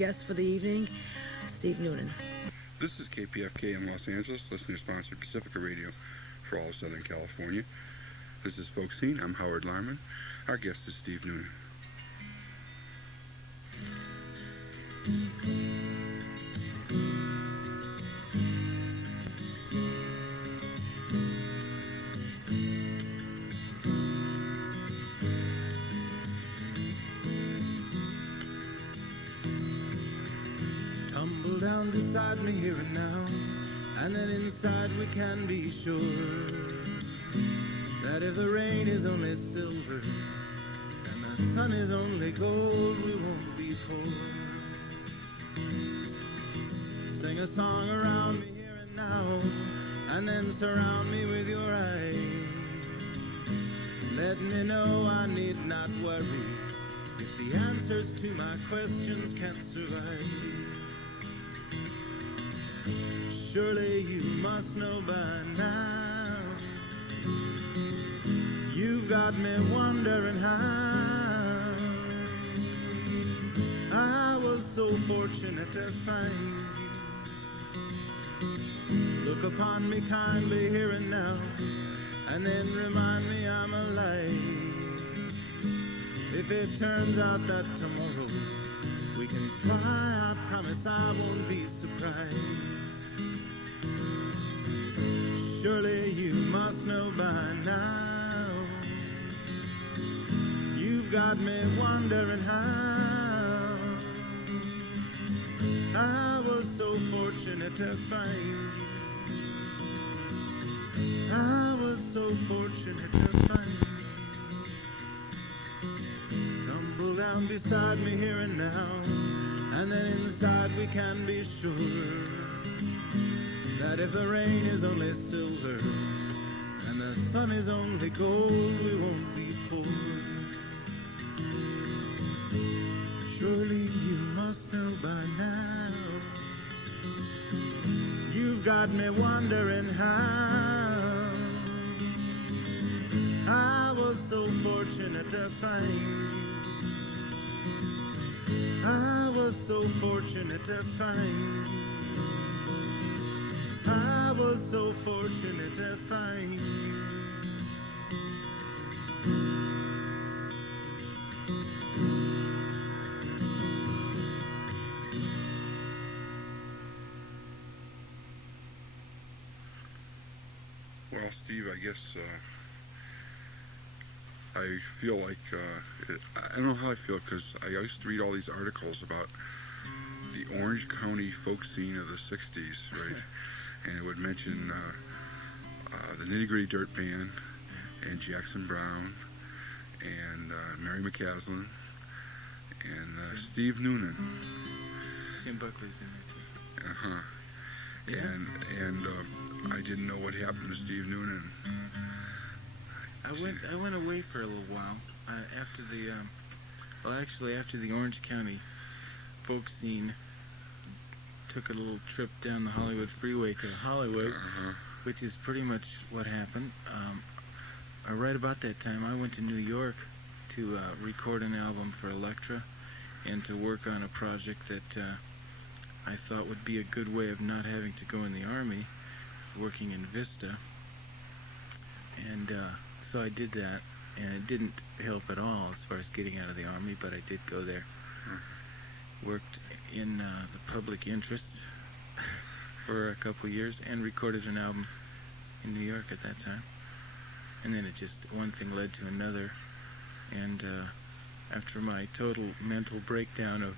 guest for the evening, Steve Noonan. This is KPFK in Los Angeles, listener-sponsored Pacifica Radio for all of Southern California. This is Folkscene. I'm Howard Larmen. Our guest is Steve Noonan. Tumble down beside me here and now, and then inside we can be sure that if the rain is only silver and the sun is only gold, we won't be poor. Sing a song around me here and now, and then surround me with your eyes. Let me know I need not worry if the answers to my questions can't survive. Surely you must know by now, you've got me wondering how. I was so fortunate to find you. Look upon me kindly here and now, and then remind me I'm alive. If it turns out that tomorrow we can try, I promise I won't be surprised. Surely you must know by now, you've got me wondering how. I was so fortunate to find you. I was so fortunate to find you. Tumble down beside me here and now, and then inside we can be sure that if the rain is only silver and the sun is only gold, we won't be poor. Surely you must know by now, you've got me wondering how. I was so fortunate to find you. I was so fortunate to find you. I was so fortunate to find you. Well, Steve, I guess I feel like, I don't know how I feel, because I used to read all these articles about the Orange County folk scene of the 60s, right? And it would mention the Nitty Gritty Dirt Band and Jackson Brown and Mary McCaslin and Steve Noonan. Tim Buckley's in there too. Uh-huh. Yeah. And I didn't know what happened to Steve Noonan. I went away for a little while after the after the Orange County folk scene took a little trip down the Hollywood freeway to Hollywood, which is pretty much what happened. Right about that time, I went to New York to record an album for Elektra and to work on a project that I thought would be a good way of not having to go in the Army, working in Vista. And so I did that, and it didn't help at all as far as getting out of the Army, but I did go there. Worked in the public interest for a couple of years and recorded an album in New York at that time. And then it just, one thing led to another, and after my total mental breakdown of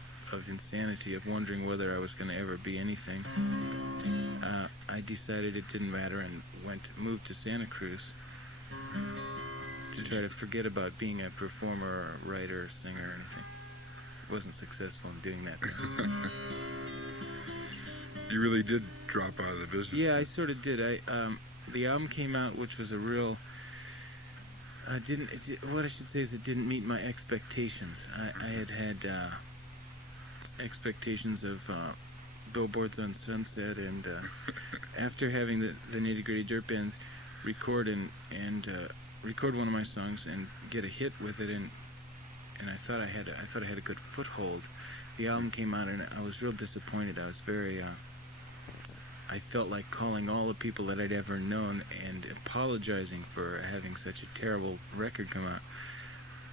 insanity, of wondering whether I was going to ever be anything, I decided it didn't matter and moved to Santa Cruz to try to forget about being a performer or a writer or singer or anything. Wasn't successful in doing that. You really did drop out of the business. Yeah, I sort of did. The album came out, which was a real. What I should say is it didn't meet my expectations. I had expectations of Billboards on Sunset, and after having the Nitty Gritty Dirt Band record record one of my songs and get a hit with it, and I thought I had a good foothold. the album came out, and I was real disappointed. I was very, I felt like calling all the people that I'd ever known and apologizing for having such a terrible record come out.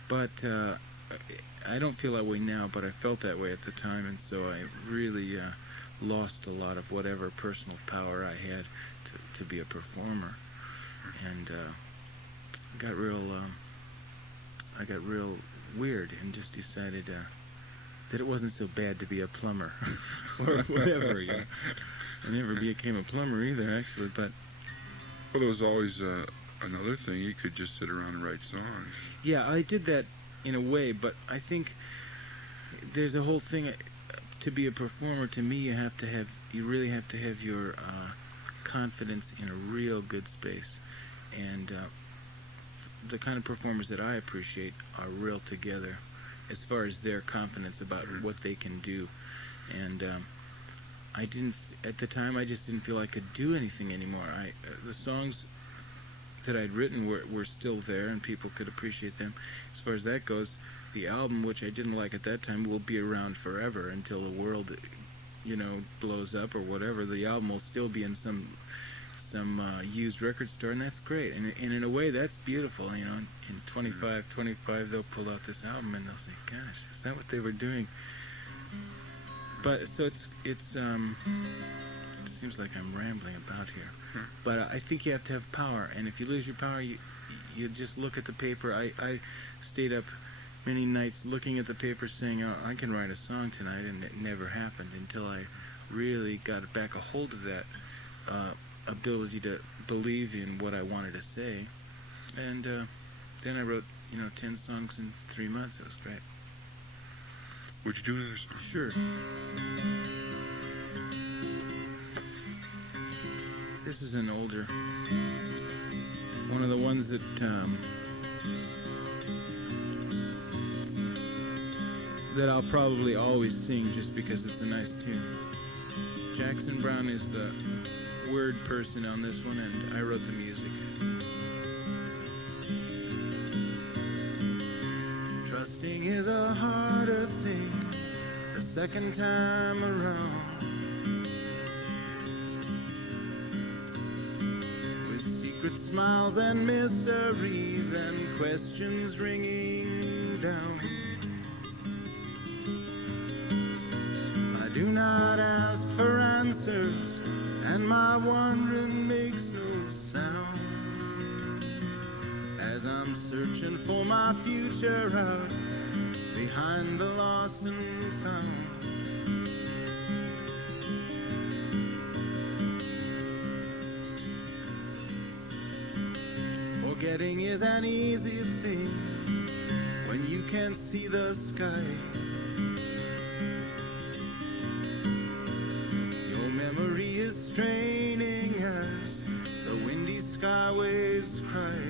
But I don't feel that way now, but I felt that way at the time, and so I really lost a lot of whatever personal power I had to be a performer, and got real. I got real weird and just decided that it wasn't so bad to be a plumber or whatever. You know? I never became a plumber either, actually, but. Well, there was always another thing. You could just sit around and write songs. Yeah, I did that in a way, but I think there's a whole thing. To be a performer, to me, you really have to have your confidence in a real good space, and the kind of performers that I appreciate are real together as far as their confidence about what they can do. And I didn't, at the time, I just didn't feel I could do anything anymore. The songs that I'd written were still there, and people could appreciate them. As far as that goes, the album, which I didn't like at that time, will be around forever until the world, blows up or whatever. The album will still be in some used record store, and that's great. And in a way, that's beautiful. In 25 they'll pull out this album and they'll say, "Gosh, is that what they were doing?" But so it seems like I'm rambling about here. But I think you have to have power, and if you lose your power, you just look at the paper. I stayed up many nights looking at the paper saying, "Oh, I can write a song tonight," and it never happened until I really got back a hold of that ability to believe in what I wanted to say. And then I wrote, 10 songs in 3 months. It was great. Would you do another song? Sure. This is an older, one of the ones that that I'll probably always sing just because it's a nice tune. Jackson Brown is the word person on this one, and I wrote the music. Trusting is a harder thing the second time around. With secret smiles and mysteries and questions ringing down. I do not ask for answers, and my wondering makes no sound, as I'm searching for my future out behind the lost and found. Forgetting is an easy thing when you can't see the sky. Memory is straining as the windy skyways cry.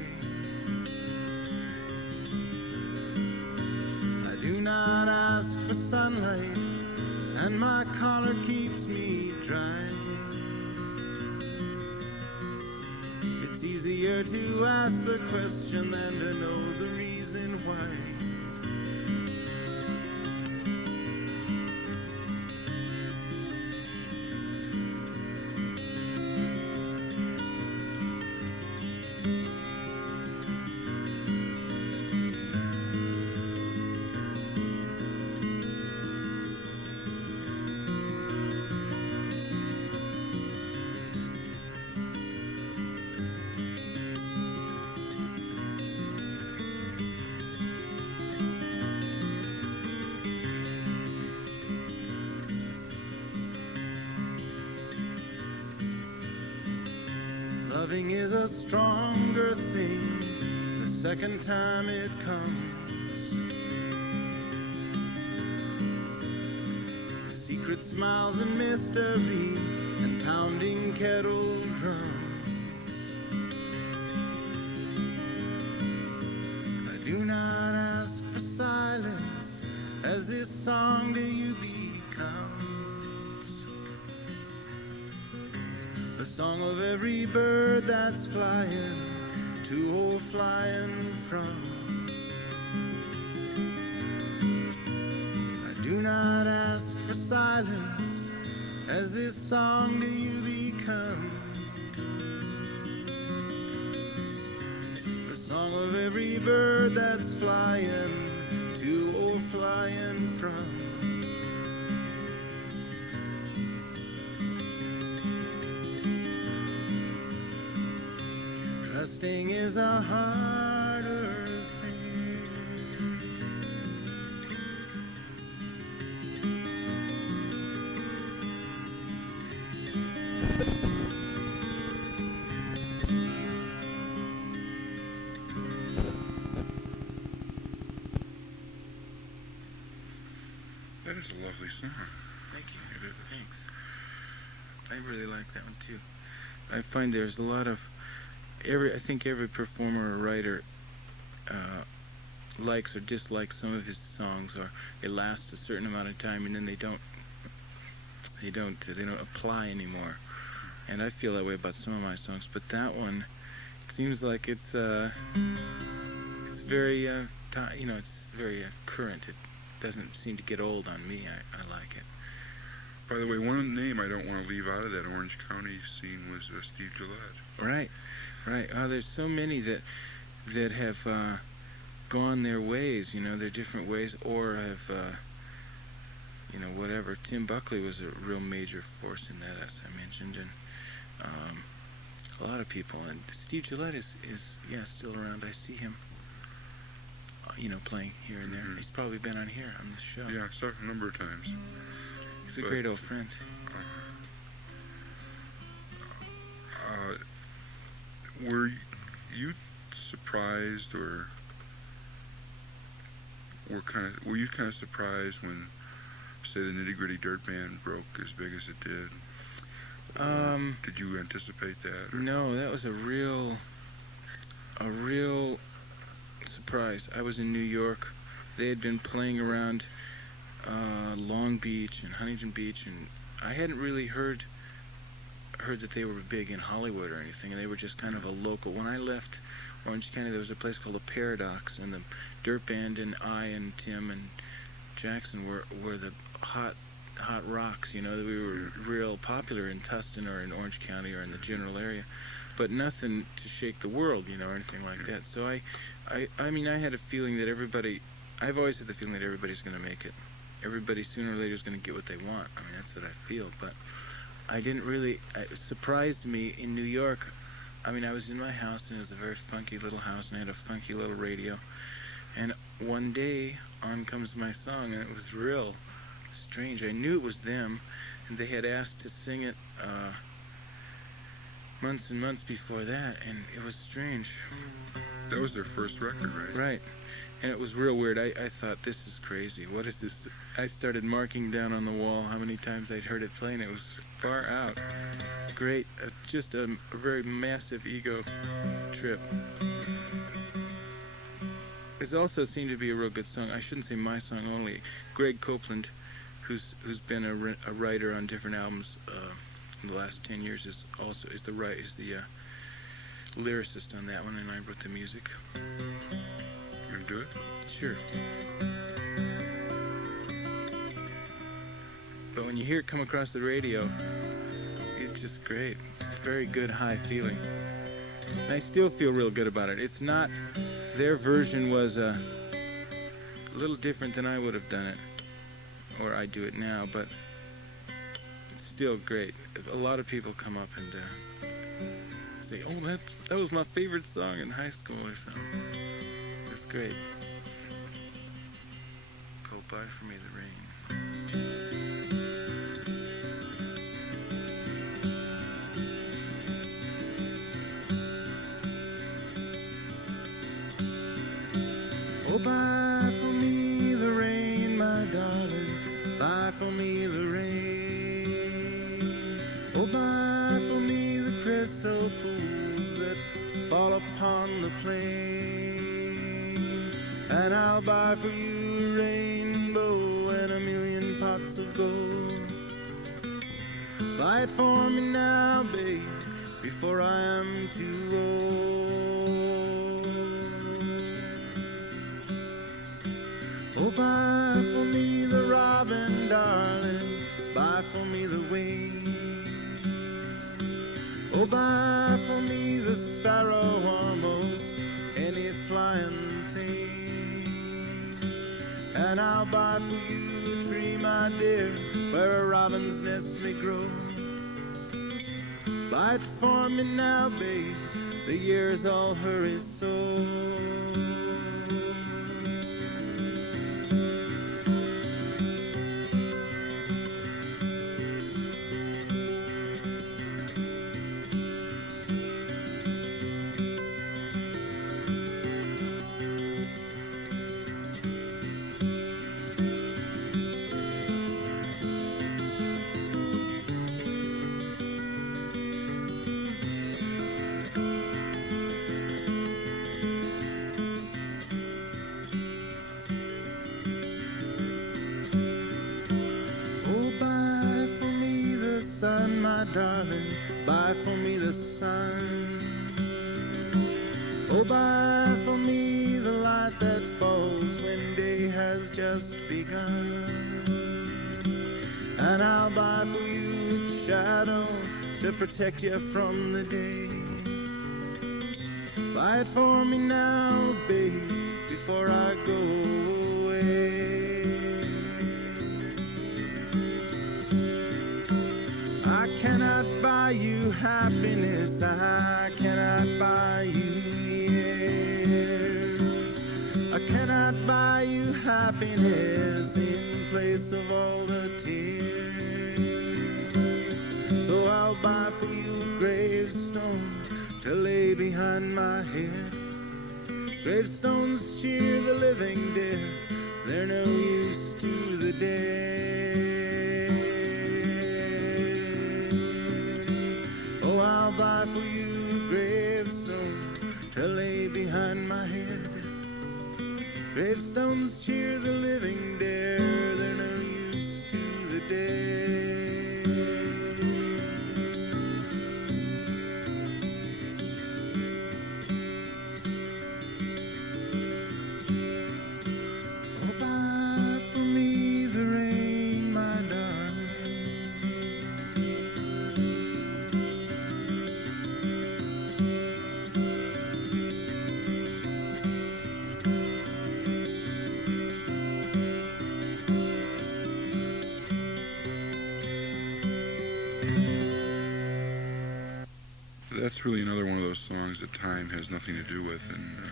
I do not ask for sunlight, and my collar keeps me dry. It's easier to ask the question than to know the reason why. Loving is a stronger thing the second time it comes. Secret smiles and mystery and pounding kettle drums. I do not ask for silence as this song to you becomes. The song of every bird that's flying to or flying from. I do not ask this song do you become? The song of every bird that's flying to or flying from. Trusting is a harder thing. That is a lovely song. Thank you. Thanks. I really like that one too. I find there's a lot of I think every performer or writer likes or dislikes some of his songs, or it lasts a certain amount of time and then they don't apply anymore. And I feel that way about some of my songs, but that one, it seems like it's very it's very current. It doesn't seem to get old on me. I like it. By the way, one name I don't want to leave out of that Orange County scene was Steve Gillette. Right. Oh, there's so many that have gone their ways, their different ways, or have, whatever. Tim Buckley was a real major force in that, as I mentioned, and a lot of people. And Steve Gillette is still around. I see him, playing here and there. Mm-hmm. He's probably been on here on this show. Yeah, so a number of times. He's a great old friend. Were you surprised, or were you kind of surprised when, say, the Nitty Gritty Dirt Band broke as big as it did? Did you anticipate that? Or? No, that was a real surprise. I was in New York. They had been playing around Long Beach and Huntington Beach, and I hadn't really heard that they were big in Hollywood or anything, and they were just kind of a local. When I left Orange County, there was a place called the Paradox, and the Dirt Band and I and Tim and Jackson were the hot rocks, that we were real popular in Tustin or in Orange County or in the general area, but nothing to shake the world, or anything like that. So I had a feeling that I've always had the feeling that everybody's going to make it. Everybody sooner or later is going to get what they want. I mean, that's what I feel, but I didn't really, it surprised me in New York. I mean, I was in my house, and it was a very funky little house, and I had a funky little radio. And one day, on comes my song, and it was real strange. I knew it was them, and they had asked to sing it months and months before that, and it was strange. That was their first record, right? Right. And it was real weird. I thought, this is crazy. What is this? I started marking down on the wall how many times I'd heard it play, and it was far out. Great. Just a very massive ego trip. It also seemed to be a real good song. I shouldn't say my song only. Greg Copeland, who's been a writer on different albums in the last 10 years, is the lyricist on that one, and I wrote the music. You want to do it? Sure. But when you hear it come across the radio, it's just great. Very good, high feeling. And I still feel real good about it. It's not, their version was a little different than I would have done it, or I do it now, but it's still great. A lot of people come up and say, oh, that was my favorite song in high school or something. It's great. Go by for me the rain. Oh, buy for me the rain, my darling, buy for me the rain. Oh, buy for me the crystal pools that fall upon the plain. And I'll buy for you a rainbow and a million pots of gold. Buy it for me now, babe, before I am too old. Oh, buy for me the robin, darling, buy for me the wing. Oh, buy for me the sparrow, almost any flying thing, and I'll buy for you a tree, my dear, where a robin's nest may grow. Buy it for me now, babe, the years all hurry so. Darling, buy for me the sun. Oh, buy for me the light that falls when day has just begun. And I'll buy for you a shadow to protect you from the day. Buy it for me now, babe, before I go away. I cannot buy you happiness, I cannot buy you years. I cannot buy you happiness in place of all the tears. So I'll buy for you a gravestone to lay behind my head. Gravestones cheer the living dead, they're no use to the dead. I'll buy for you a gravestone to lay behind my head. Gravestones cheer the living dead, they're no use to the dead. Oh, buy for me the rain, my darling. That's really another one of those songs that time has nothing to do with, and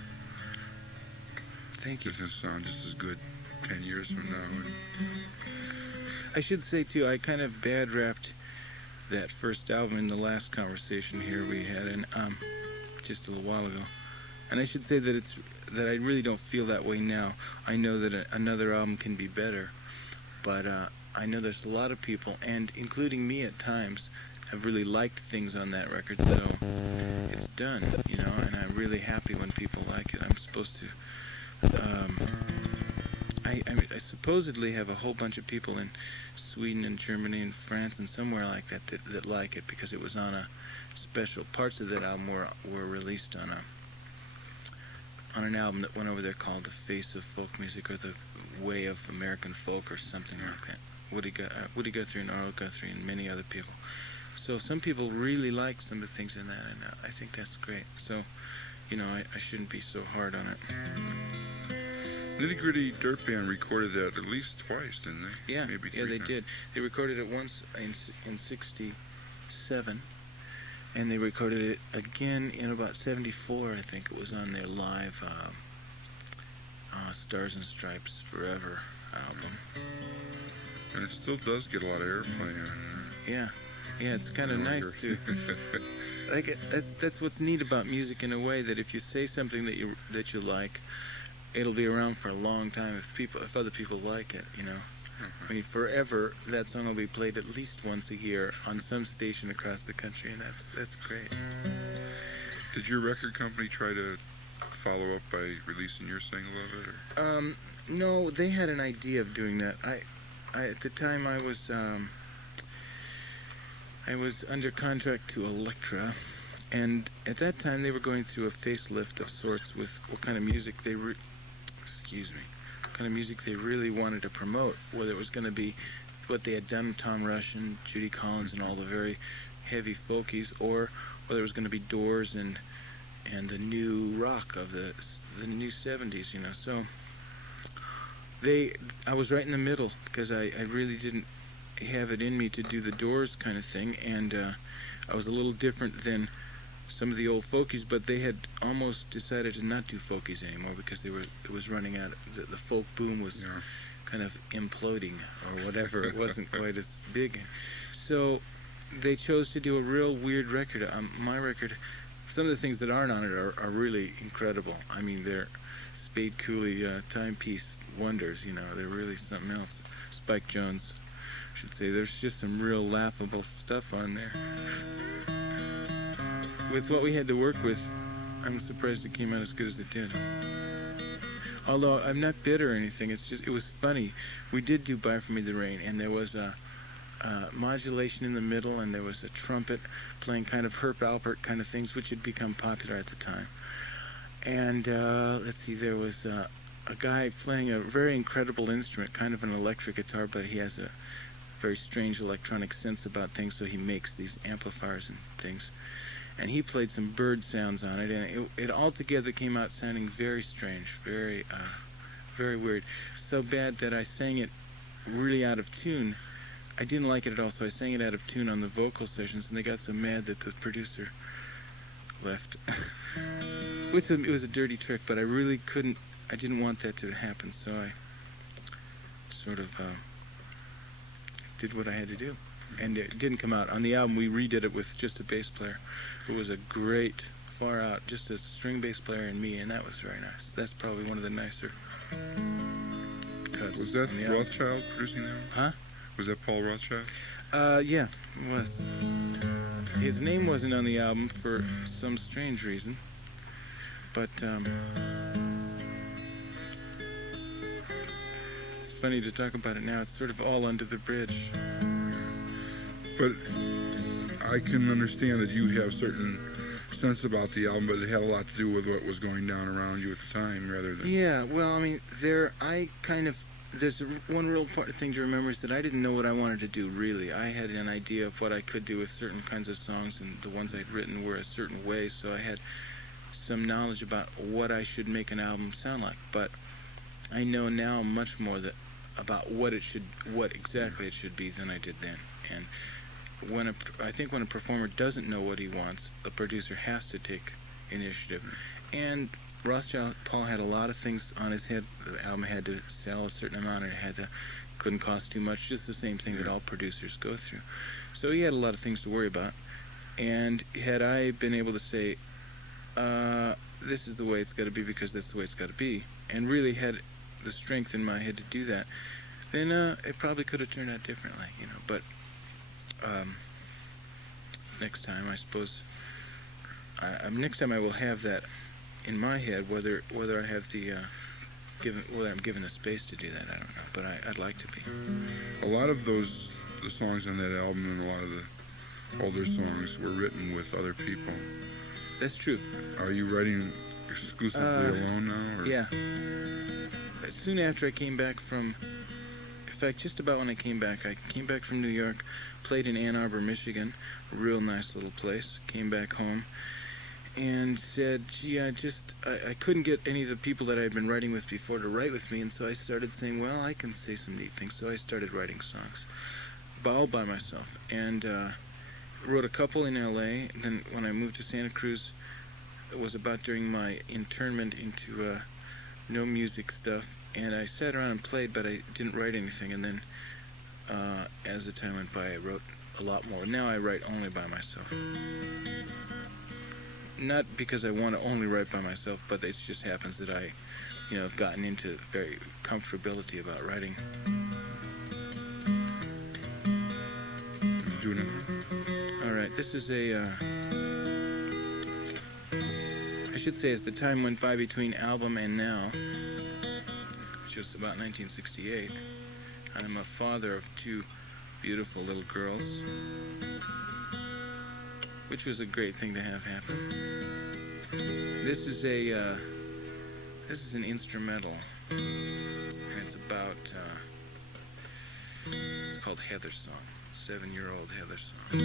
Thank you. doesn't sound just as good 10 years from now. And I should say, too, I kind of bad-rapped that first album in the last conversation here we had, and just a little while ago. And I should say that I really don't feel that way now. I know that another album can be better, but I know there's a lot of people, and including me at times, have really liked things on that record, so it's done, you know, and I'm really happy when people like it. I'm supposed to, I supposedly have a whole bunch of people in Sweden and Germany and France and somewhere like that that like it, because it was on a special, parts of that album were released on an album that went over there called The Face of Folk Music, or The Way of American Folk, or something like that. Woody Guthrie and Earl Guthrie and many other people. So some people really like some of the things in that, and I think that's great. So, you know, I shouldn't be so hard on it. Nitty Gritty Dirt Band recorded that at least twice, didn't they? Yeah, maybe yeah, they times. did. They recorded it once in '67, and they recorded it again in about '74. I think it was on their live Stars and Stripes Forever album. And it still does get a lot of airplay on it. Yeah, it's kind of nice to like it. That's what's neat about music, in a way, that if you say something that you like, it'll be around for a long time if other people like it, you know. I mean, forever that song will be played at least once a year on some station across the country, and that's great. Did your record company try to follow up by releasing your single of it? Or? No, they had an idea of doing that. I at the time I was under contract to Elektra, and at that time they were going through a facelift of sorts with what kind of music they really wanted to promote, whether it was going to be what they had done with Tom Rush and Judy Collins and all the very heavy folkies, or whether it was going to be Doors and the new rock of the new 70s, you know. So I was right in the middle, because I really didn't have it in me to do the Doors kind of thing, and I was a little different than some of the old folkies, but they had almost decided to not do folkies anymore because it was running out. The folk boom was kind of imploding or whatever. It wasn't quite as big. So they chose to do a real weird record. My record, some of the things that aren't on it are really incredible. I mean, they're Spade Cooley timepiece wonders, you know. They're really something else. Spike Jones, I should say. There's just some real laughable stuff on there. With what we had to work with, I'm surprised it came out as good as it did. Although I'm not bitter or anything, it was funny. We did do Buy For Me the Rain, and there was a modulation in the middle, and there was a trumpet playing kind of Herb Alpert kind of things, which had become popular at the time. And let's see, there was a guy playing a very incredible instrument, kind of an electric guitar, but he has a very strange electronic sense about things, so he makes these amplifiers and things. And he played some bird sounds on it, and it altogether came out sounding very strange, very weird. So bad that I sang it really out of tune. I didn't like it at all, so I sang it out of tune on the vocal sessions, and they got so mad that the producer left. It was a dirty trick, but I really I didn't want that to happen, so I sort of did what I had to do. And it didn't come out. On the album, we redid it with just a bass player. It was a great, far out, just a string bass player and me, and that was very nice. That's probably one of the nicer cuts. Was that Rothschild producing that? Huh? Was that Paul Rothschild? Yeah, it was. His name wasn't on the album for some strange reason, but it's funny to talk about it now. It's sort of all under the bridge. But I can understand that you have certain sense about the album, but it had a lot to do with what was going down around you at the time, rather than... Yeah, well, I mean, there's one real thing to remember is that I didn't know what I wanted to do, really. I had an idea of what I could do with certain kinds of songs, and the ones I'd written were a certain way, so I had some knowledge about what I should make an album sound like. But I know now much more about what exactly it should be than I did then. And I think when a performer doesn't know what he wants, a producer has to take initiative. And Paul had a lot of things on his head. The album had to sell a certain amount, and it couldn't cost too much. Just the same thing that all producers go through. So he had a lot of things to worry about. And had I been able to say, this is the way it's got to be because that's the way it's got to be, and really had the strength in my head to do that, then it probably could have turned out differently, you know. But next time, I suppose, next time I will have that in my head. Whether I have whether I'm given the space to do that, I don't know. But I'd like to be. A lot of the songs on that album and a lot of the older songs were written with other people. That's true. Are you writing exclusively alone now? Or? Yeah. Soon after I came back in fact, just about when I came back from New York, played in Ann Arbor, Michigan, a real nice little place, came back home, and said, gee, I couldn't get any of the people that I had been writing with before to write with me, and so I started saying, well, I can say some neat things. So I started writing songs, all by myself, and wrote a couple in L.A., and then when I moved to Santa Cruz, it was about during my internment into no music stuff, and I sat around and played, but I didn't write anything, and then as the time went by, I wrote a lot more. Now I write only by myself. Not because I want to only write by myself, but it just happens that I, have gotten into very comfortability about writing. All right, this is I should say as the time went by between album and now, which was about 1968, I'm a father of 2 beautiful little girls, which was a great thing to have happen. This is an instrumental, and it's about, it's called Heather's Song, 7-year-old Heather's Song.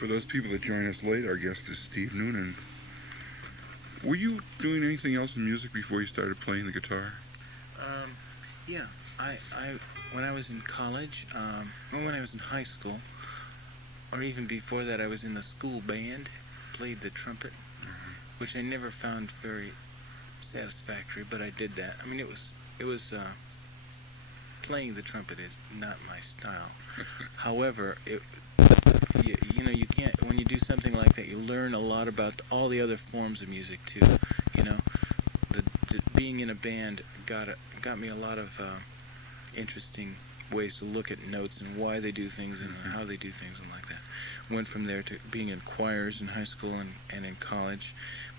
For those people that join us late, our guest is Steve Noonan. Were you doing anything else in music before you started playing the guitar? Yeah. I when I was in college, or when I was in high school, or even before that, I was in the school band, played the trumpet, which I never found very satisfactory, but I did that. I mean, it was playing the trumpet is not my style. However, you know, you can't, when you do something like that, you learn a lot about all the other forms of music too. You know, the being in a band got me a lot of interesting ways to look at notes and why they do things and how they do things and like that. Went from there to being in choirs in high school and in college,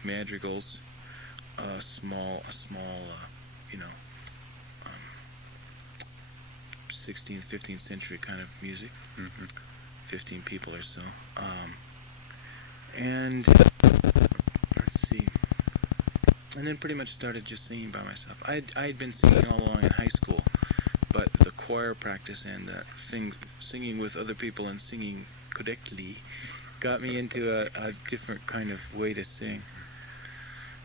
madrigals, small, you know, 16th, 15th century kind of music, 15 people or so. And let's see, and then pretty much started just singing by myself. I'd been singing all along in high school, but the choir practice and singing with other people and singing correctly got me into a different kind of way to sing.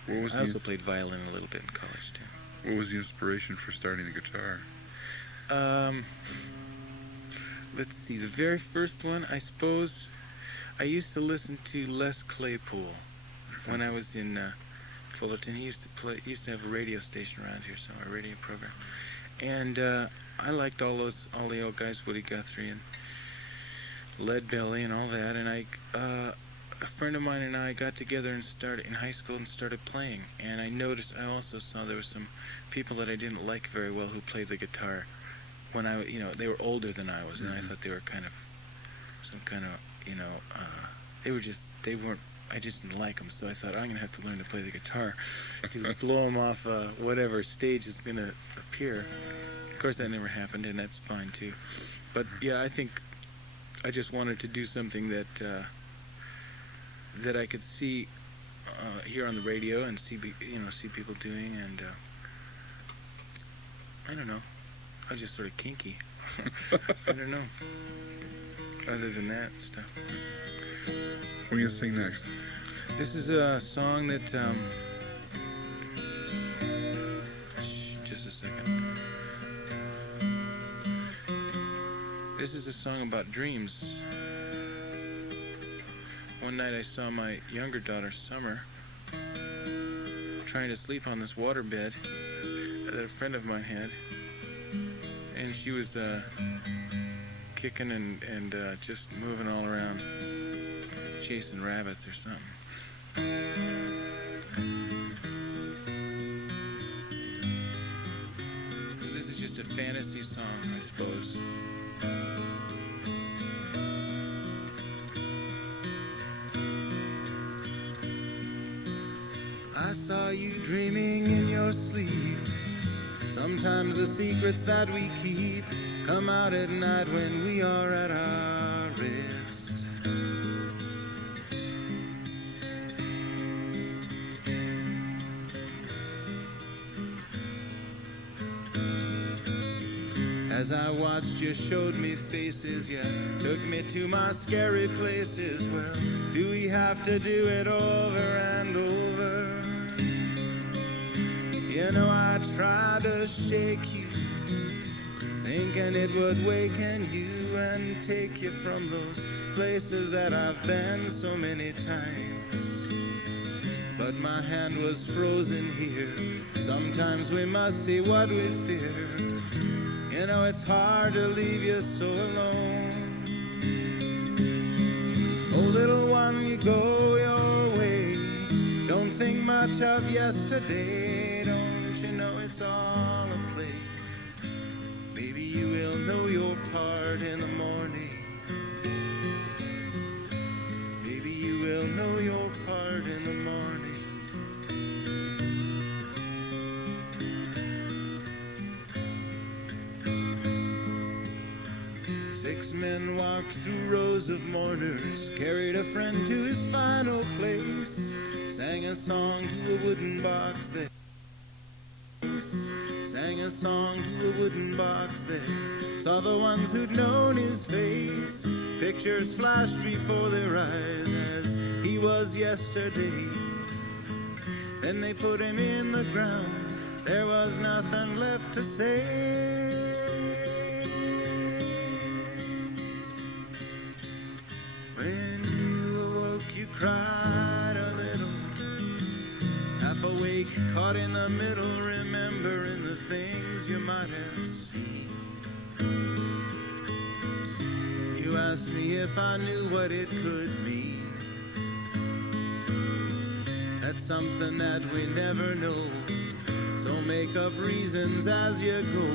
I also played violin a little bit in college too. What was the inspiration for starting the guitar? Let's see, the very first one, I suppose, I used to listen to Les Claypool when I was in Fullerton. He used to have a radio station around here, so a radio program. And I liked all the old guys, Woody Guthrie and Lead Belly and all that. And a friend of mine and I got together and started in high school and started playing. And I also saw there were some people that I didn't like very well who played the guitar. When they were older than I was, and I thought they were I just didn't like them, so I thought, I'm going to have to learn to play the guitar to blow them off whatever stage is going to appear. Of course, that never happened, and that's fine, too. But, yeah, I think I just wanted to do something that I could see here on the radio and see people doing, and I don't know. I was just sort of kinky. I don't know. Other than that stuff. What are you going to sing next? This is a song that, just a second. This is a song about dreams. One night I saw my younger daughter, Summer, trying to sleep on this waterbed that a friend of mine had. And she was kicking and just moving all around, chasing rabbits or something. This is just a fantasy song, I suppose. I saw you dreaming in your sleep. Sometimes the secrets that we keep come out at night when we are at our rest. As I watched, you showed me faces, yeah, took me to my scary places. Well, do we have to do it over and over? You know, I tried to shake you, thinking it would waken you and take you from those places that I've been so many times. But my hand was frozen here. Sometimes we must see what we fear. You know, it's hard to leave you so alone. Oh, little one, you go your way. Don't think much of yesterday. Don't you know it's all a play? Maybe you will know your part in the morning. Maybe you will know your part in the morning. 6 men walked through rows of mourners, carried a friend to his final place, sang a song to a wooden box there. Sang a song to a wooden box there. Saw the ones who'd known his face. Pictures flashed before their eyes as he was yesterday. Then they put him in the ground. There was nothing left to say. When you awoke, you cried a little, half awake, caught in the middle, remembering the things you might have seen. You asked me if I knew what it could mean. That's something that we never know. So make up reasons as you go,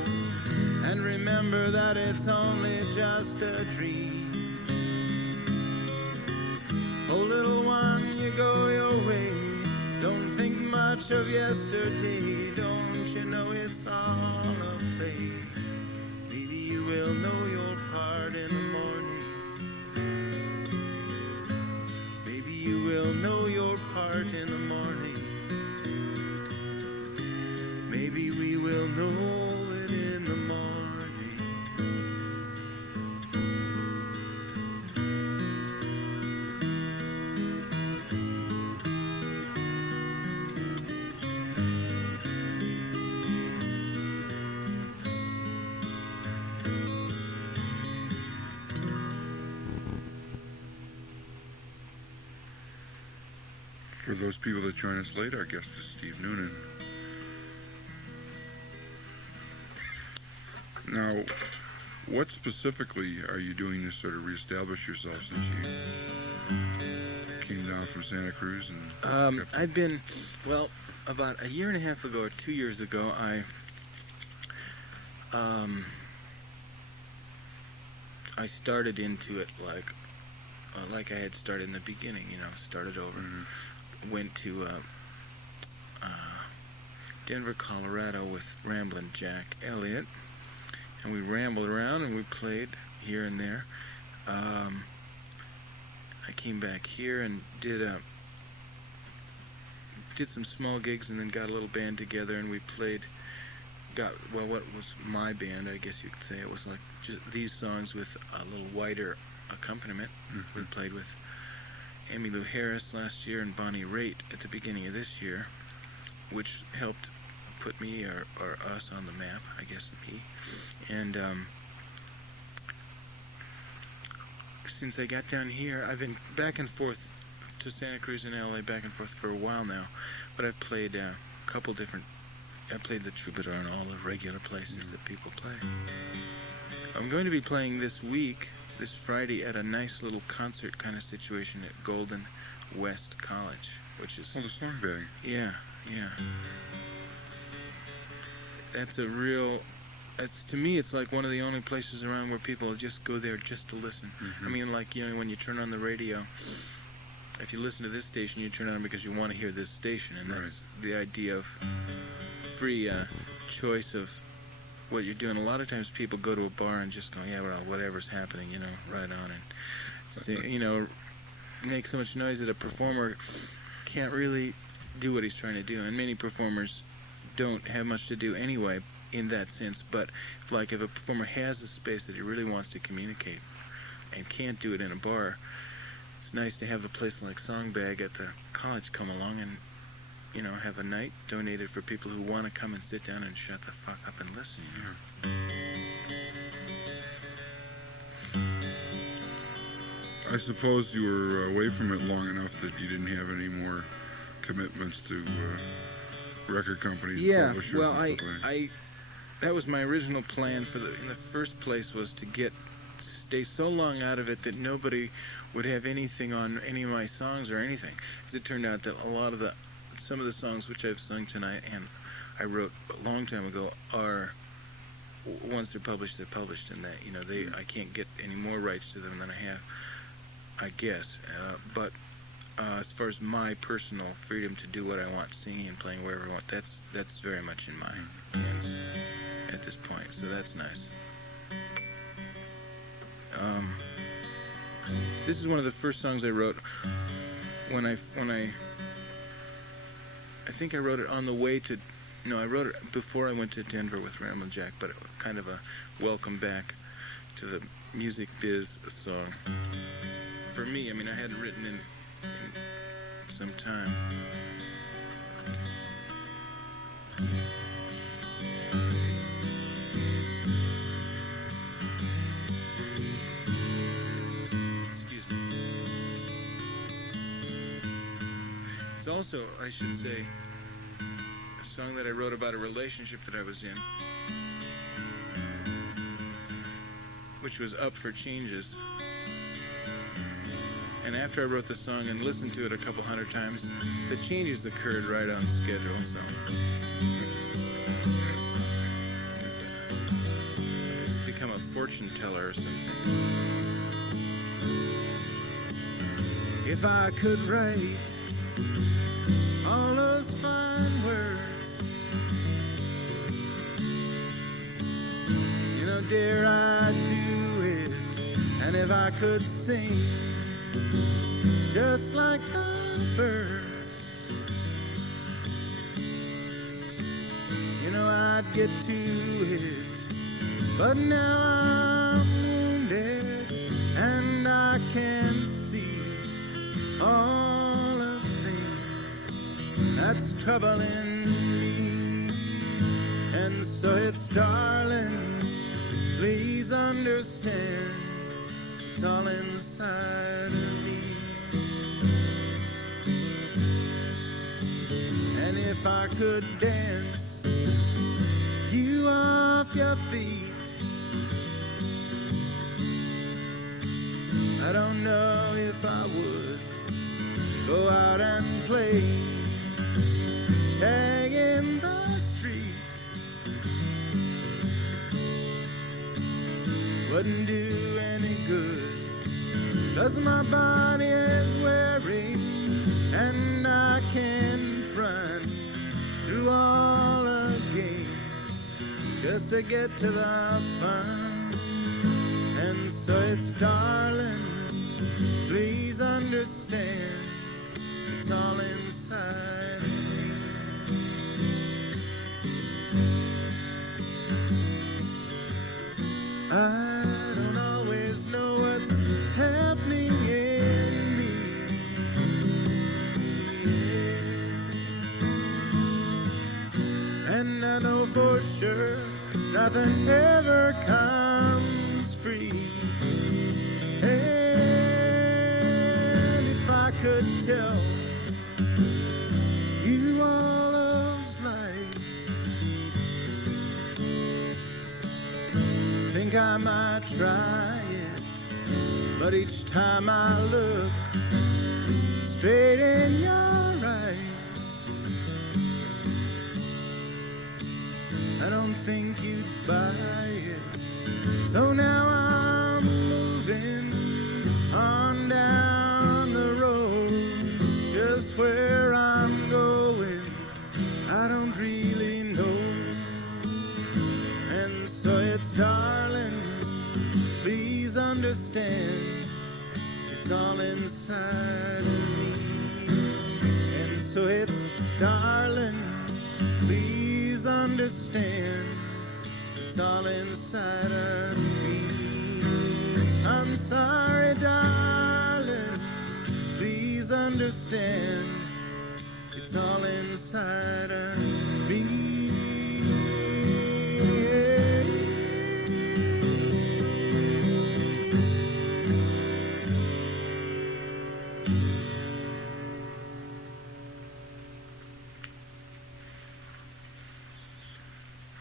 and remember that it's only just a dream. Oh, little one, you go your way. Don't think much of yesterday. Don't you know it's all a fade? Maybe you will know your part in the morning. Maybe you will know your part in the morning. Maybe we will know it in the morning. For those people that join us late, our guest is Steve Noonan. Now, what specifically are you doing to sort of reestablish yourself since you came down from Santa Cruz? And I've been, well, about a year and a half ago or 2 years ago, I started into it like I had started in the beginning, you know, started over. Mm-hmm. Went to Denver, Colorado with Ramblin' Jack Elliott, and we rambled around and we played here and there. I came back here and did some small gigs, and then got a little band together, and we played. What was my band? I guess you could say it was like just these songs with a little wider accompaniment. Mm-hmm. We played with Emmylou Harris last year and Bonnie Raitt at the beginning of this year, which helped put me or us on the map, I guess me. And since I got down here, I've been back and forth to Santa Cruz and LA, back and forth for a while now, but I've played a couple different. I played the Troubadour in all the regular places that people play. I'm going to be playing this week, this Friday, at a nice little concert kind of situation at Golden West College, which is... Oh, the song betting. Yeah. That's a real... to me, it's like one of the only places around where people just go there just to listen. Mm-hmm. I mean, like, you know, when you turn on the radio, if you listen to this station, you turn it on because you want to hear this station, and that's the idea of free choice of what you're doing. A lot of times people go to a bar and just go, yeah, well, whatever's happening, you know, right on, and sing, you know, make so much noise that a performer can't really do what he's trying to do. And many performers don't have much to do anyway in that sense, but if a performer has a space that he really wants to communicate and can't do it in a bar, it's nice to have a place like Songbag at the college come along and, you know, have a night donated for people who want to come and sit down and shut the fuck up and listen, you know. I suppose you were away from it long enough that you didn't have any more commitments to record companies. Yeah, publishers, well, and stuff like that. that was my original plan in the first place, was to stay so long out of it that nobody would have anything on any of my songs or anything. As it turned out that some of the songs which I've sung tonight and I wrote a long time ago are, once they're published, and that, you know, I can't get any more rights to them than I have, I guess. But as far as my personal freedom to do what I want, singing and playing wherever I want, that's very much in my hands at this point. So that's nice. This is one of the first songs I wrote when I think I wrote it on the way to. No, I wrote it before I went to Denver with Ramblin' Jack, but it was kind of a welcome back to the music biz song. For me, I mean, I hadn't written in some time. Excuse me. It's also, I should say, a song that I wrote about a relationship that I was in, which was up for changes. And after I wrote the song and listened to it a couple hundred times, the changes occurred right on schedule, so. It's become a fortune teller or something. If I could write all those fine words, you know, dear, I'd do it. And if I could sing just like the birds, you know, I'd get to it. But now I'm wounded and I can't see all the things that's troubling me. And so it's, darling, please understand, it's all inside of me. And if I could dance you off your feet, I don't know if I would go out and play tag in the street. Wouldn't do any good, 'cause my body is weary and I can't run through all the games just to get to the fun. And so it's, darling, please understand, it's all inside of me. I don't always know what's happening in me, yeah. And I know for sure nothing ever comes free. And if I could tell you all those lies, think I might try it, but each time I look straight in your eyes, I don't think you'd buy it. So now I'm moving on down the road, just where I'm going I don't really know. And so it's, darling, please understand, it's all inside of me. And so it's, darling, please understand, it's all inside of me. I'm sorry, darling, please understand, it's all inside of me.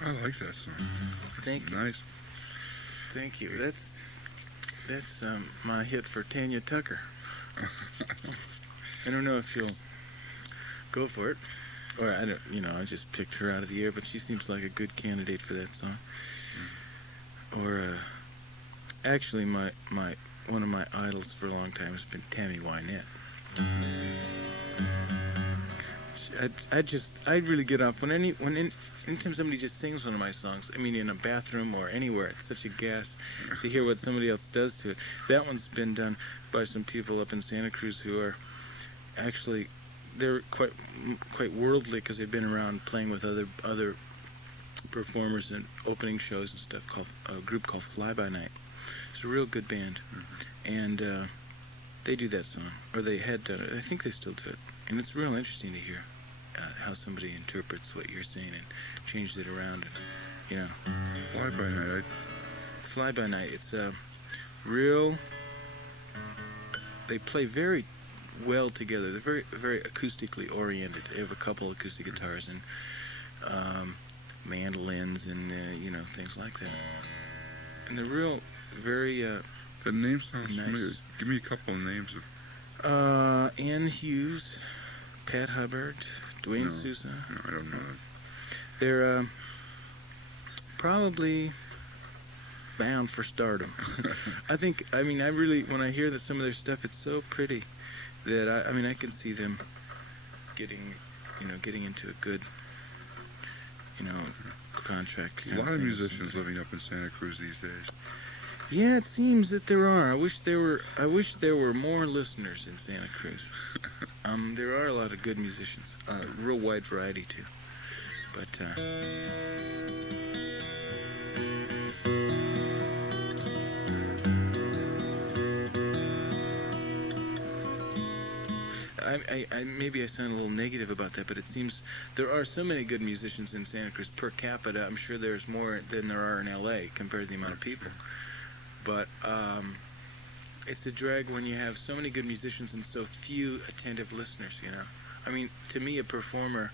I like that song. Thank you. Nice. Thank you. That's my hit for Tanya Tucker. I don't know if she'll go for it, or I don't. You know, I just picked her out of the air, but she seems like a good candidate for that song. Or actually, my one of my idols for a long time has been Tammy Wynette. I'd really get off anytime somebody just sings one of my songs. I mean, in a bathroom or anywhere, it's such a gas to hear what somebody else does to it. That one's been done by some people up in Santa Cruz who are actually, they're quite worldly because they've been around playing with other performers and opening shows and stuff, called a group called Fly By Night. It's a real good band, and they do that song, or they had done it. I think they still do it, and it's real interesting to hear how somebody interprets what you're saying and changes it around. And, you know, Fly By Night. Fly By Night. It's real. They play very well together. They're very, very acoustically oriented. They have a couple acoustic guitars and mandolins and you know, things like that. And they're real, very The name sounds nice. familiar. Give me a couple of names of. Ann Hughes, Pat Hubbard, Dwayne No. Sousa. No, I don't know. They're probably bound for stardom. I mean, I really, when I hear some of their stuff, it's so pretty that I mean, I can see them getting into a good, you know, contract. A lot of musicians living up in Santa Cruz these days. Yeah, it seems that there are. I wish there were more listeners in Santa Cruz. There are a lot of good musicians, real wide variety too. But I maybe I sound a little negative about that, but it seems there are so many good musicians in Santa Cruz per capita. I'm sure there's more than there are in L.A. compared to the amount of people. But it's a drag when you have so many good musicians and so few attentive listeners, you know. I mean, to me, a performer,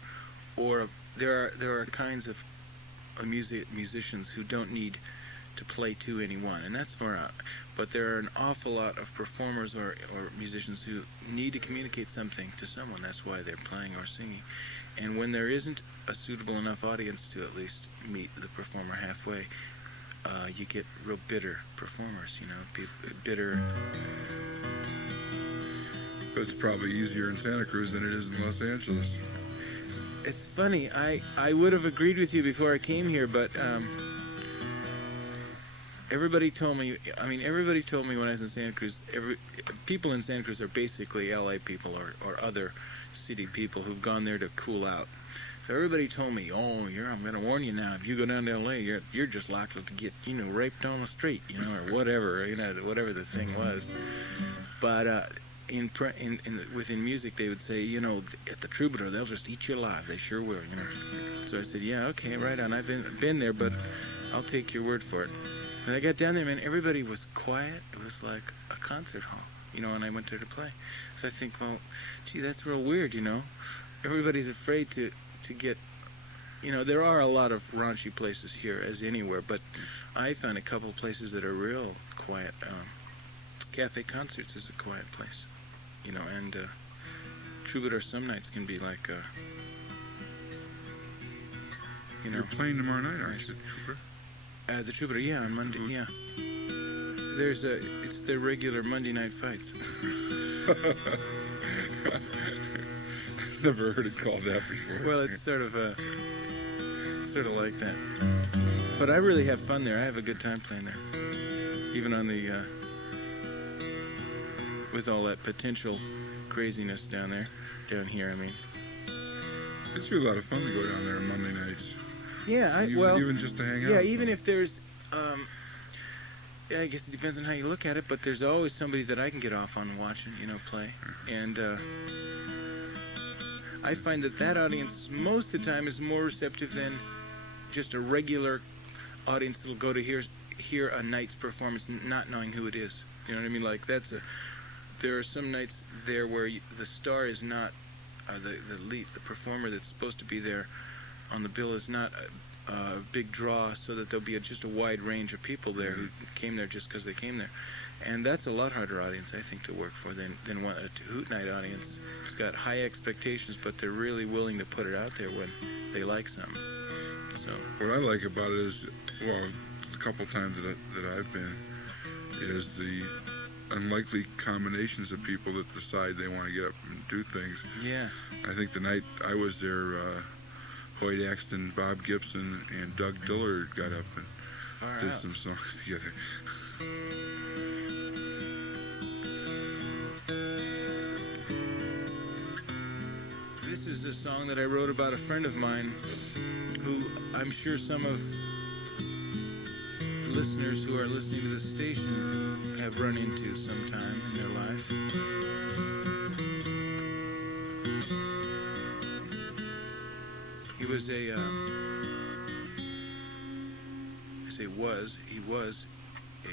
or there are kinds of musicians who don't need to play to anyone, and that's far out. But there are an awful lot of performers or musicians who need to communicate something to someone. That's why they're playing or singing. And when there isn't a suitable enough audience to at least meet the performer halfway, you get real bitter performers, you know, bitter. But it's probably easier in Santa Cruz than it is in Los Angeles. It's funny, I would have agreed with you before I came here, but everybody told me when I was in Santa Cruz, people in Santa Cruz are basically LA people or other city people who've gone there to cool out. So everybody told me, oh, I'm going to warn you now, if you go down to LA, you're just likely to get, you know, raped on the street, you know, or whatever, you know, whatever the thing was. But within music, they would say, you know, at the Troubadour, they'll just eat you alive. They sure will, you know. So I said, yeah, okay, right on. I've been there, but I'll take your word for it. And I got down there, man, everybody was quiet. It was like a concert hall, you know, and I went there to play. So I think, well, gee, that's real weird, you know. Everybody's afraid to get, you know, there are a lot of raunchy places here, as anywhere, but I found a couple of places that are real quiet. Cafe Concerts is a quiet place, you know, and Troubadour some nights can be like, you know. You're playing tomorrow night, aren't you, Troubadour? The Troubadour, yeah, on Monday, yeah. It's their regular Monday night fights. Never heard it called that before. Well, it's sort of like that. But I really have fun there. I have a good time playing there. Even on the, with all that potential craziness down here, I mean. It's a lot of fun to go down there on Monday nights. Yeah, even just to hang out. Yeah, even if there's, yeah, I guess it depends on how you look at it, but there's always somebody that I can get off on watching, you know, play. And I find that audience most of the time is more receptive than just a regular audience that'll go to hear a night's performance not knowing who it is. You know what I mean? Like there are some nights there where the star is not the performer that's supposed to be there on the bill is not a big draw, so that there'll be just a wide range of people there who came there just because they came there. And that's a lot harder audience, I think, to work for than a hoot night audience. It's got high expectations, but they're really willing to put it out there when they like something. So what I like about it is, well, a couple times that I've been, is the unlikely combinations of people that decide they want to get up and do things. Yeah. I think the night I was there, Hoyt Axton, Bob Gibson, and Doug Dillard got up and did some songs together. This is a song that I wrote about a friend of mine who I'm sure some of the listeners who are listening to this station have run into sometime in their life. He was he was a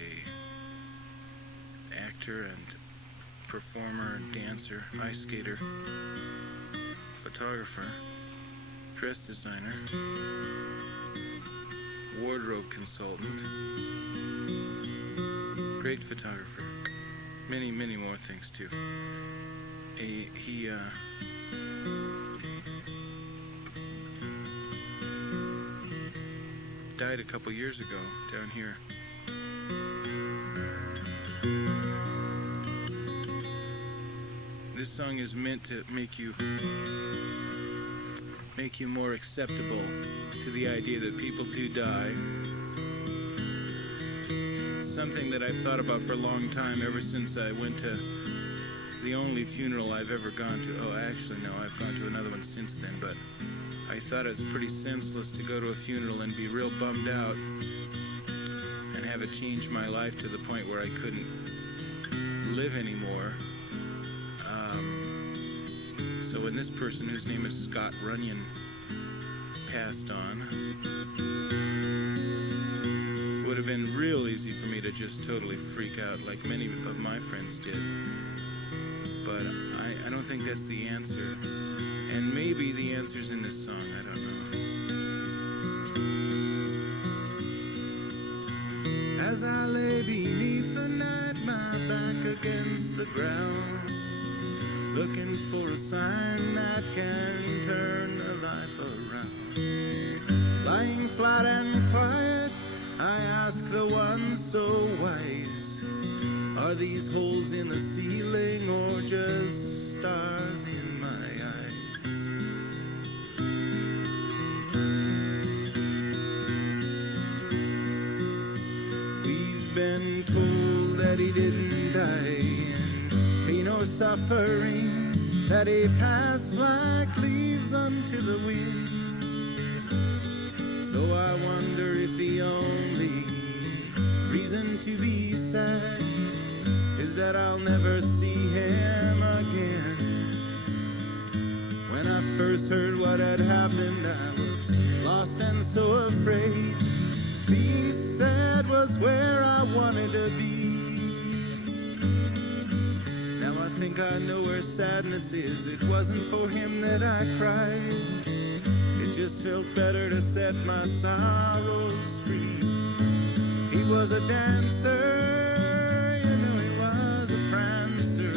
actor and performer and dancer, ice skater, photographer, dress designer, wardrobe consultant, great photographer, many more things too. He died a couple years ago down here. This song is meant to make you more acceptable to the idea that people do die. It's something that I've thought about for a long time, ever since I went to the only funeral I've ever gone to. Oh, actually, no, I've gone to another one since then, but I thought it was pretty senseless to go to a funeral and be real bummed out and have it change my life to the point where I couldn't live anymore. So when this person, whose name is Scott Runyon, passed on, it would have been real easy for me to just totally freak out like many of my friends did. But I don't think that's the answer. And maybe the answer's in this song, I don't know. As I lay beneath the night, my back against the ground, looking for a sign that can turn a life around. Lying flat and quiet, I ask the one so wise, are these holes in the ceiling or just stars in my eyes? We've been told that he didn't die in pain or suffering, that he passed like leaves unto the wind. So I wonder if the only reason to be sad is that I'll never see him again. When I first heard what had happened, I was lost and so afraid. Peace, that was where I wanted to be. Now I think I know where sadness is. It wasn't for him that I cried. It just felt better to set my sorrows free. He was a dancer, you know he was a prancer.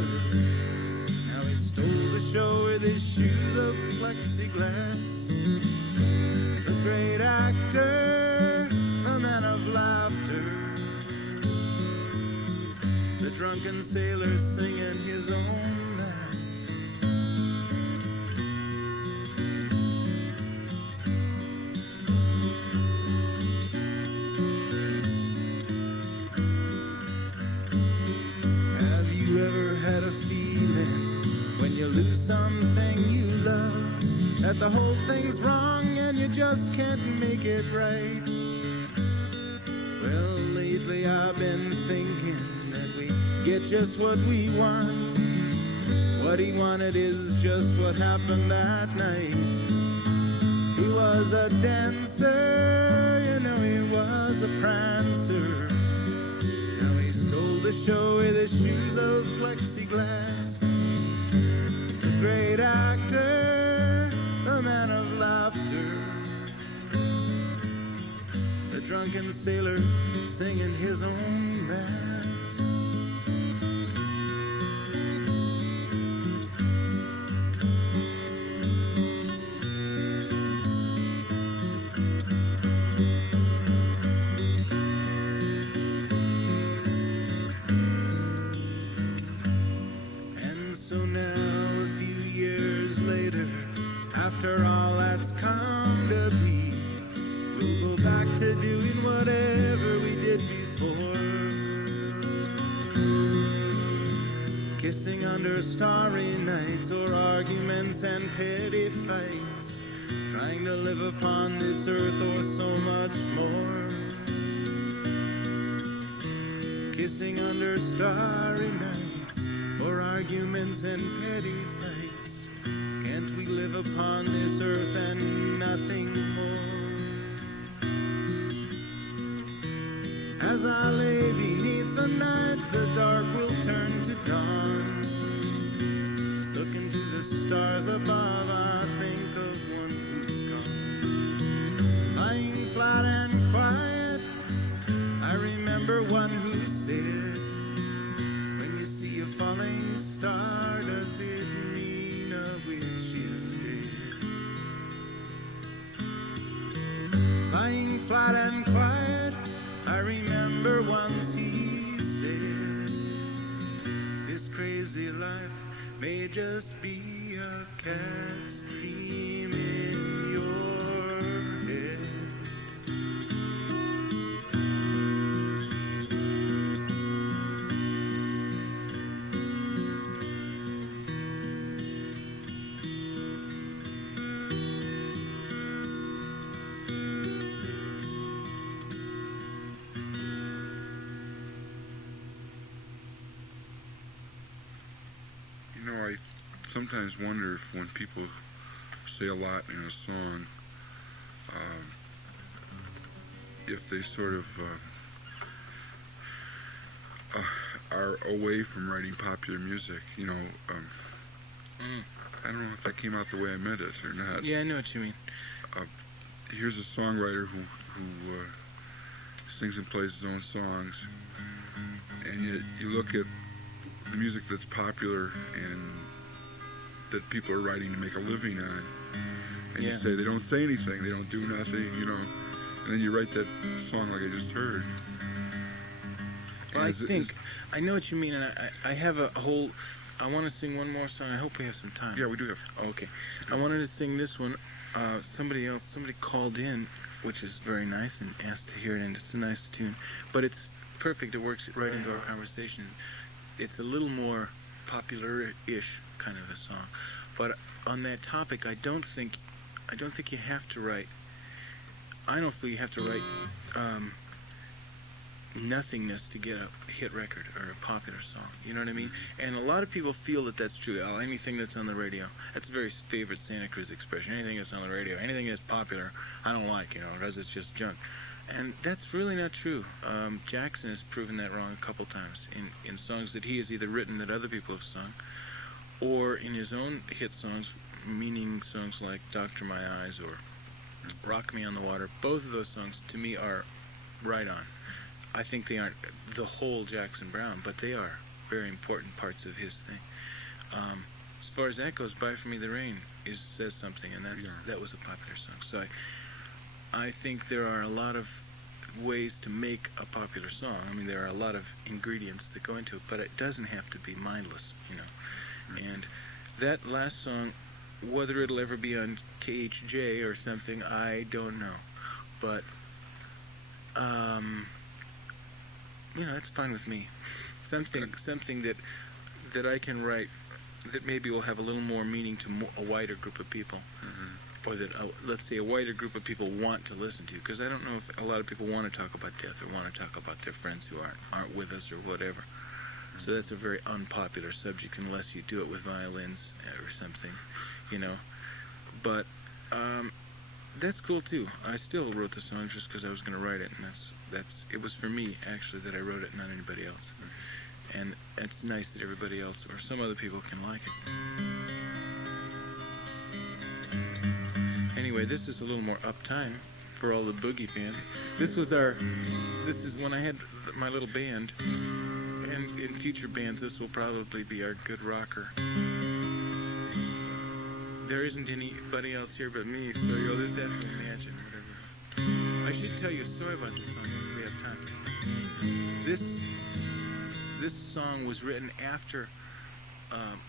Now he stole the show with his shoes of plexiglass. A great actor, a man of laughter, the drunken sailor singing his own mass. Have you ever had a feeling when you lose something you love, that the whole thing's wrong and you just can't make it right? Well, lately I've been thinking that we get just what we want. What he wanted is just what happened that night. He was a dancer, you know he was a prancer. Now he stole the show with his shoes of plexiglass. A great actor, a man of laughter, the drunken sailor singing his own mass. And so now, a few years later, after all that's come to be, we'll go back to doing whatever we did before. Kissing under starry nights, or arguments and petty fights, trying to live upon this earth or so much more. kissing under starry nights, for arguments and petty fights. Can't we live upon this earth and nothing more? As I lay beneath the night, the dark will turn to dawn. Look into the stars above, I think of one who's gone. Lying flat and quiet, I remember one who said, when you see a falling star, does it mean a witch is dead? Lying flat and quiet, I remember once he said, this crazy life may just be a cat's dream in your head. You know, I sometimes wonder if when people say a lot in a song, if they sort of are away from writing popular music. You know, I don't know if that came out the way I meant it or not. Yeah, I know what you mean. Here's a songwriter who sings and plays his own songs, and yet you look at the music that's popular and that people are writing to make a living on, and you say they don't say anything, they don't do nothing, you know, and then you write that song like I just heard. Well, I know what you mean, and I have a whole, I want to sing one more song. I hope we have some time. Yeah, we do have. Okay. I wanted to sing this one. Somebody called in, which is very nice, and asked to hear it, and it's a nice tune. But it's perfect. It works right into our conversation. It's a little more popular-ish kind of a song. But on that topic, I don't think you have to write. I don't feel you have to write nothingness to get a hit record or a popular song. You know what I mean? And a lot of people feel that that's true. Anything that's on the radio. That's a very favorite Santa Cruz expression. Anything that's on the radio, anything that's popular, I don't like, you know, because it's just junk. And that's really not true. Jackson has proven that wrong a couple times in songs that he has either written that other people have sung, or in his own hit songs, meaning songs like Doctor My Eyes or Rock Me on the Water. Both of those songs, to me, are right on. I think they aren't the whole Jackson Browne, but they are very important parts of his thing. As far as that goes, Buy For Me the Rain says something, and that was a popular song. So I think there are a lot of ways to make a popular song. I mean, there are a lot of ingredients that go into it, but it doesn't have to be mindless, you know. And that last song, whether it'll ever be on KHJ or something, I don't know. But, you know, that's fine with me. Something that I can write that maybe will have a little more meaning to a wider group of people. Or that, let's say, a wider group of people want to listen to. Because I don't know if a lot of people want to talk about death or want to talk about their friends who aren't with us or whatever. So that's a very unpopular subject unless you do it with violins or something, you know. But that's cool too. I still wrote the song just because I was going to write it, and it was for me actually that I wrote it, not anybody else. And it's nice that everybody else or some other people can like it. Anyway, this is a little more uptime for all the boogie fans. This is when I had my little band, and in future bands this will probably be our good rocker. There isn't anybody else here but me, so you'll just have to imagine whatever. I should tell you a story about this song if we have time. This song was written after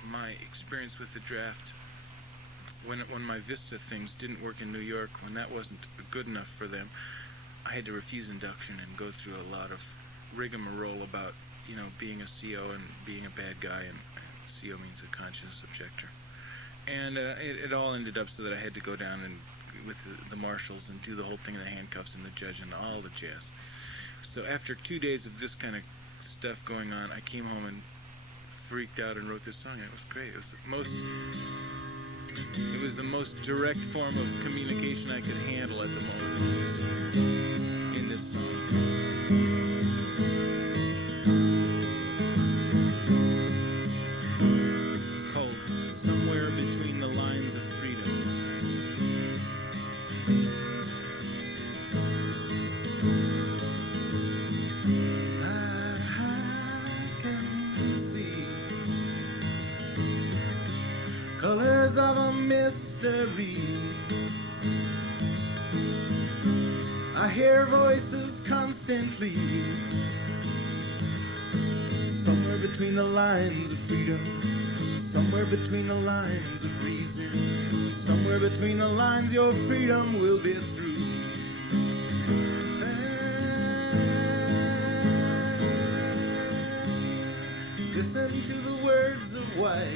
my experience with the draft. When my Vista things didn't work in New York, when that wasn't good enough for them, I had to refuse induction and go through a lot of rigmarole about, you know, being a CO and being a bad guy, and CO means a conscience objector. And it all ended up so that I had to go down and with the marshals and do the whole thing in the handcuffs and the judge and all the jazz. So after 2 days of this kind of stuff going on, I came home and freaked out and wrote this song. It was great. It was the most direct form of communication I could handle at the moment in this song. It's called Somewhere Between the Lines of Freedom. Colors of a mystery. I hear voices constantly. Somewhere between the lines of freedom. Somewhere between the lines of reason. Somewhere between the lines your freedom will be through. Listen to the words of White.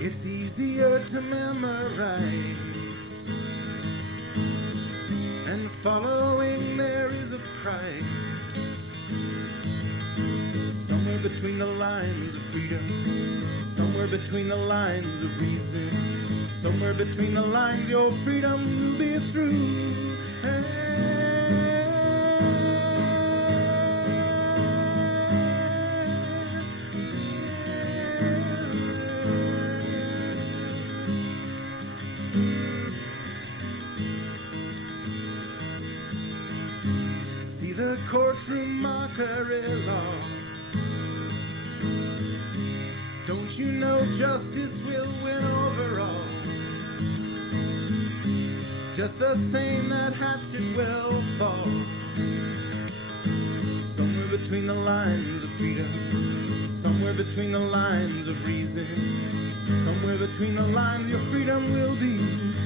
It's easier to memorize, and following there is a price. Somewhere between the lines of freedom, somewhere between the lines of reason, somewhere between the lines your freedom will be through. The courtroom mockery law. Don't you know justice will win over all? Just the same that hatchet will fall. Somewhere between the lines of freedom, somewhere between the lines of reason, somewhere between the lines your freedom will be,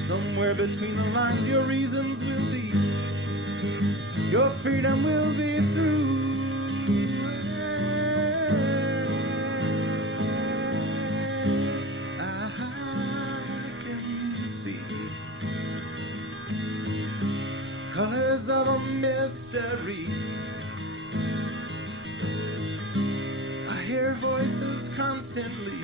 somewhere between the lines your reasons will be. Your freedom will be through. I can see colors of a mystery. I hear voices constantly.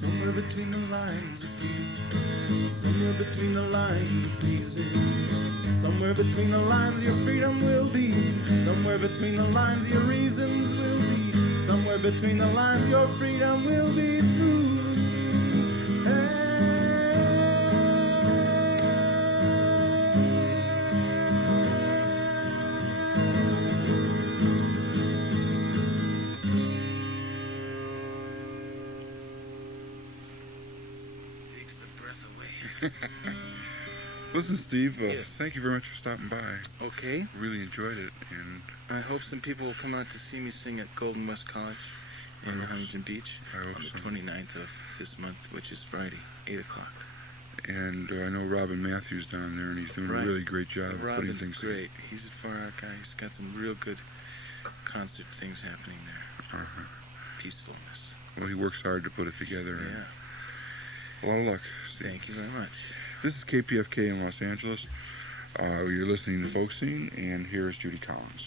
Somewhere between the lines of freedom, somewhere between the lines of reason. Somewhere between the lines your freedom will be. Somewhere between the lines your reasons will be. Somewhere between the lines your freedom will be through. Takes the breath away. Listen, Steve, Yes. thank you very much for stopping by. Okay. Really enjoyed it, and I hope some people will come out to see me sing at Golden West College in Huntington Beach I hope on the so. 29th of this month, which is Friday, 8 o'clock. And I know Robin Matthews down there, and he's doing Right. a really great job of putting Robin's things great. He's a far out guy. He's got some real good concert things happening there. Uh-huh. Peacefulness. Well, he works hard to put it together. Yeah. And a lot of luck, Steve. Thank you very much. This is KPFK in Los Angeles. You're listening to Folkscene, and here's Judy Collins.